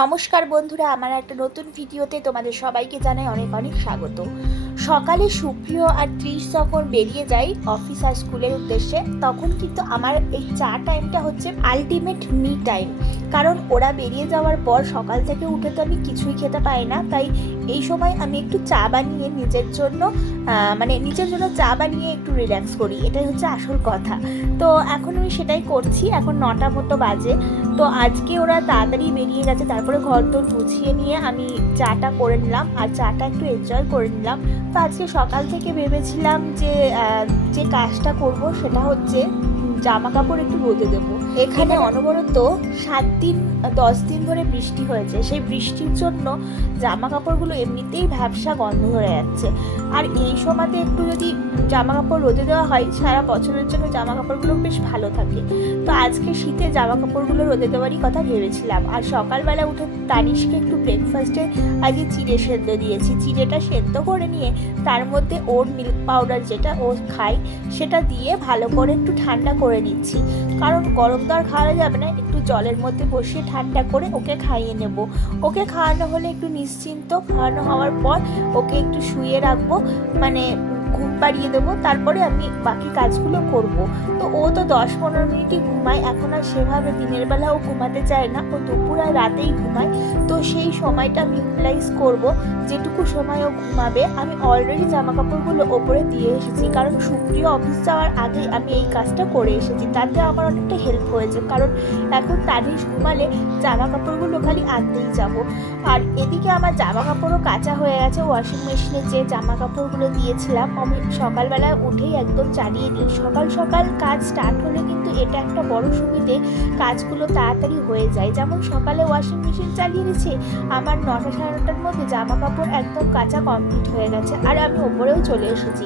নমস্কার বন্ধুরা আমার একটা নতুন ভিডিওতে তোমাদের সবাইকে জানাই অনেক অনেক স্বাগত। সকালে সুপ্রিয় আর ত্রিশ যখন বেরিয়ে যাই অফিস আর স্কুলের উদ্দেশ্যে, তখন কিন্তু আমার এই চা টাইমটা হচ্ছে আলটিমেট মি টাইম কারণ ওরা বেরিয়ে যাওয়ার পর সকাল থেকে উঠে তো আমি কিছুই খেতে পাই না, তাই এই সময় আমি একটু চা বানিয়ে নিজের জন্য মানে নিজের জন্য চা বানিয়ে একটু রিল্যাক্স করি, এটাই হচ্ছে আসল কথা। তো এখন আমি সেটাই করছি, এখন নটা মতো বাজে। তো আজকে ওরা তাড়াতাড়ি বেরিয়ে গেছে, তারপরে ঘর তোর গুছিয়ে নিয়ে আমি চাটা করে নিলাম, আর চাটা একটু এনজয় করে নিলাম। আজকে সকাল থেকে ভেবেছিলাম যে যে কাজটা করব সেটা হচ্ছে জামা কাপড় একটু রোদে দেবো। এখানে অনবরত সাত দিন দশ দিন ধরে বৃষ্টি হয়েছে। সেই বৃষ্টির জন্য জামা কাপড়গুলো এমনিতেই ভ্যাবসা গন্ধ হয়ে যাচ্ছে। আর এই সময়তে একটু যদি জামা কাপড় রোদে দেওয়া হয় সারা বছরের জন্য জামা কাপড়গুলো বেশ ভালো থাকে। তো আজকে শীতে জামা কাপড়গুলো রোদে দেওয়ারই কথা ভেবেছিলাম। আর সকালবেলা উঠে তানিশকে একটু ব্রেকফাস্টে আজকে চিড়ে সেদ্ধ দিয়েছি। চিড়েটা সেদ্ধ করে নিয়ে তার মধ্যে ওর মিল্ক পাউডার যেটা ও খায় সেটা দিয়ে ভালো করে একটু ঠান্ডা করে নিচ্ছি কারণ গরম তো আর খাওয়া যাবে না, একটু জলের মধ্যে বসিয়ে ঠান্ডা করে ওকে খাইয়ে নেব। ওকে খাওয়ানো হলে একটু নিশ্চিন্ত, খাওয়ানো হওয়ার পর ওকে একটু শুয়ে রাখব। মানে ঘুম পাড়িয়ে দেবো, তারপরে আমি বাকি কাজগুলো করব। তো ও তো দশ পনেরো মিনিটই ঘুমায়, এখন আর সেভাবে দিনের বেলা ও ঘুমাতে চায় না, ও দুপুর আর রাতেই ঘুমায়। তো সেই সময়টা আমি ইউটিলাইজ করব, যেটুকু সময় ও ঘুমাবে। আমি অলরেডি জামা কাপড়গুলো ওপরে দিয়ে এসেছি, কারণ সুপ্রিয় অফিস যাওয়ার আগে আমি এই কাজটা করে এসেছি। তাতে আমার অনেকটা হেল্প হয়েছে, কারণ এখন তানিশ ঘুমালে জামা কাপড়গুলো খালি আনতেই যাব। আর এদিকে আমার জামা কাপড়ও কাঁচা হয়ে গেছে ওয়াশিং মেশিনে যে জামা কাপড়গুলো দিয়েছিলাম আমি সকালবেলা উঠেই একদম চালিয়ে দিই। সকাল সকাল কাজ স্টার্ট হলে কিন্তু এটা একটা বড় সুবিধে, কাজগুলো তাড়াতাড়ি হয়ে যায়। যেমন সকালে ওয়াশিং মেশিন চালিয়ে দিয়েছি আমার নটা সাড়ে নটার মধ্যে জামা কাপড় একদম কাঁচা কমপ্লিট হয়ে গেছে আর আমি ওপরেও চলে এসেছি।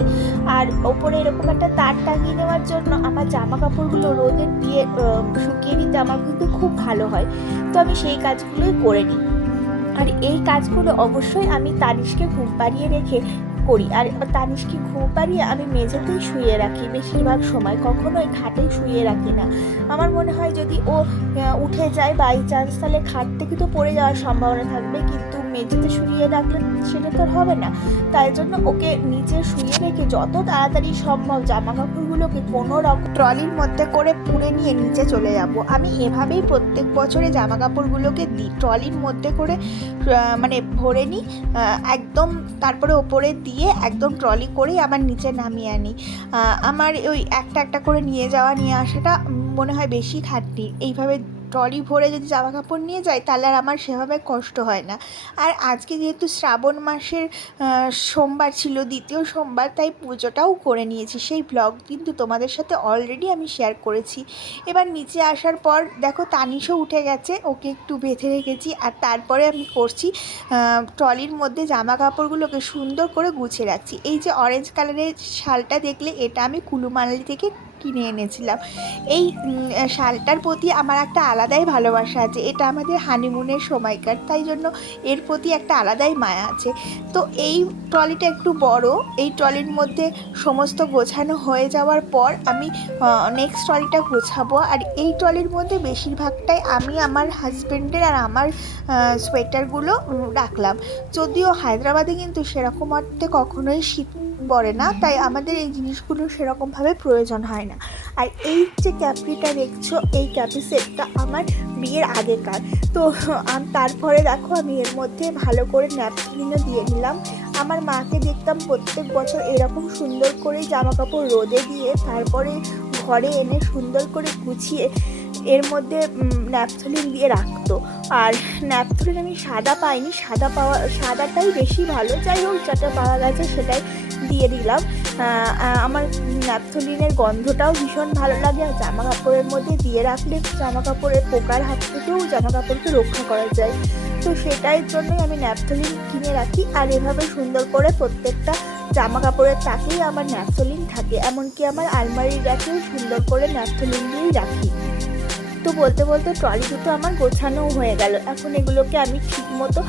আর ওপরে এরকম একটা তার টাঙিয়ে নেওয়ার জন্য আমার জামা কাপড়গুলো রোদে দিয়ে শুকিয়ে নিতে আমার কিন্তু খুব ভালো হয়। তো আমি সেই কাজগুলোই করে নিই। আর এই কাজগুলো অবশ্যই আমি তানিশকে ঘুম পাড়িয়ে রেখে করি আর তানিশকে ঘুম পাড়িয়ে আমি মেঝেতেই শুয়ে রাখি। বেশিরভাগ সময় কখনোই খাটে শুয়ে রাখি না। আমার মনে হয় যদি ও উঠে যায় বাই চান্স তাহলে খাট থেকে তো পড়ে যাওয়ার সম্ভাবনা থাকবে। কিন্তু মেঝেতে শুয়ে রাখলে সেটা তো হবে না। তাই জন্য ওকে নিচে শুয়ে রেখে যত তাড়াতাড়ি সম্ভব জামা কাপড়গুলোকে কোনো রকম ট্রলির মধ্যে করে পুড়ে নিয়ে নিচে চলে যাব। আমি এভাবেই প্রত্যেক বছরে জামা কাপড়গুলোকে দিই ট্রলির মধ্যে করে মানে ভরে নিই একদম তারপরে ওপরে দিয়ে একদম ট্রলি করেই আবার নিচে নামিয়ে আনি। আমার ওই একটা একটা করে নিয়ে যাওয়া, নিয়ে আসাটা মনে হয় বেশি খাটনি। এইভাবে ট্রলি ভরে যদি জামা কাপড় নিয়ে যাই তাহলে আর আমার সেভাবে কষ্ট হয় না। আর আজকে যেহেতু শ্রাবণ মাসের সোমবার ছিল, দ্বিতীয় সোমবার, তাই পুজোটাও করে নিয়েছি। সেই ব্লগ কিন্তু তোমাদের সাথে অলরেডি আমি শেয়ার করেছি। এবার নিচে আসার পর, দেখো তানিশও উঠে গেছে, ওকে একটু বেঁধে রেখেছি। আর তারপরে আমি করছি ট্রলির মধ্যে জামা কাপড়গুলোকে সুন্দর করে গুছিয়ে রাখছি। এই যে অরেঞ্জ কালারের শালটা দেখলে, এটা আমি কুলুমালি থেকে কিনে এনেছিলাম। এই শালটার প্রতি আমার একটা আলাদাই ভালোবাসা আছে। এটা আমাদের হানিমুনের সময়কার, তাই জন্য এর প্রতি একটা আলাদাই মায়া আছে। তো এই ট্রলিটা একটু বড়, এই ট্রলির মধ্যে সমস্ত গোছানো হয়ে যাওয়ার পর আমি নেক্সট ট্রলিটা গোছাবো। আর এই ট্রলির মধ্যে বেশিরভাগটাই আমি আমার হাজব্যান্ডের আর আমার সোয়েটারগুলো রাখলাম। যদিও হায়দ্রাবাদে কিন্তু সেরকম অর্থে কখনোই শীত পড়ে না, তাই আমাদের এই জিনিসগুলো সেরকমভাবে প্রয়োজন হয় না। আর এই যে ক্যাপ্রিটা দেখছ, এই ক্যাপি সেটটা আমার বিয়ের আগেকার। তো তারপরে দেখো আমি এর মধ্যে ভালো করে ন্যাপকিনও দিয়ে নিলাম। আমার মাকে দেখতাম প্রত্যেক বছর এরকম সুন্দর করে জামা কাপড় রোদে দিয়ে তারপরে ঘরে এনে সুন্দর করে গুছিয়ে এর মধ্যে ন্যাপথলিন দিয়ে রাখতো। আর ন্যাপথলিন আমি সাদা পাইনি, সাদা পাওয়া, সাদাটাই বেশি ভালো। যাই হোক, যেটা পাওয়া গেছে সেটাই। দিয়ে দিলাম। আমার ন্যাপথলিনের গন্ধটাও ভীষণ ভালো লাগে। আর জামা কাপড়ের মধ্যে দিয়ে রাখলে জামা কাপড়ের পোকার হাত থেকেও জামা কাপড়কে রক্ষা করা যায়। তো সেটাই জন্যই আমি ন্যাপথলিন কিনে রাখি। আর এভাবে সুন্দর করে প্রত্যেকটা জামা কাপড়ের তাকেই আমার ন্যাপথলিন থাকে। এমনকি আমার আলমারির র্যাকেও সুন্দর করে ন্যাপথলিন দিয়েই রাখি। তো বলতে বলতে ট্রলি দুটো আমার গোছানোও হয়ে গেল। এখন এগুলোকে আমি ঠিক মতো,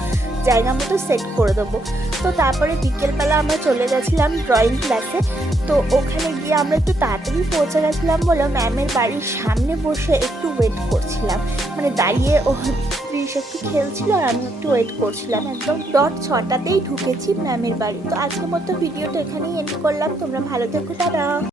জায়গা মতো সেট করে দেবো। তো তারপরে বিকেলবেলা আমরা চলে গেছিলাম ড্রয়িং ক্লাসে তো ওখানে গিয়ে আমরা একটু তাড়াতাড়ি পৌঁছে গেছিলাম বলে ম্যামের বাড়ির সামনে বসে একটু ওয়েট করছিলাম। মানে দাঁড়িয়ে ও ত্রিশ একটু খেলছিল আর আমি একটু ওয়েট করছিলাম। একদম ডট ছটাতেই ঢুকেছি ম্যামের বাড়ি। তো আজকের মতো ভিডিওটা এখানেই এন্ড করলাম। তোমরা ভালো থেকো, টাটা।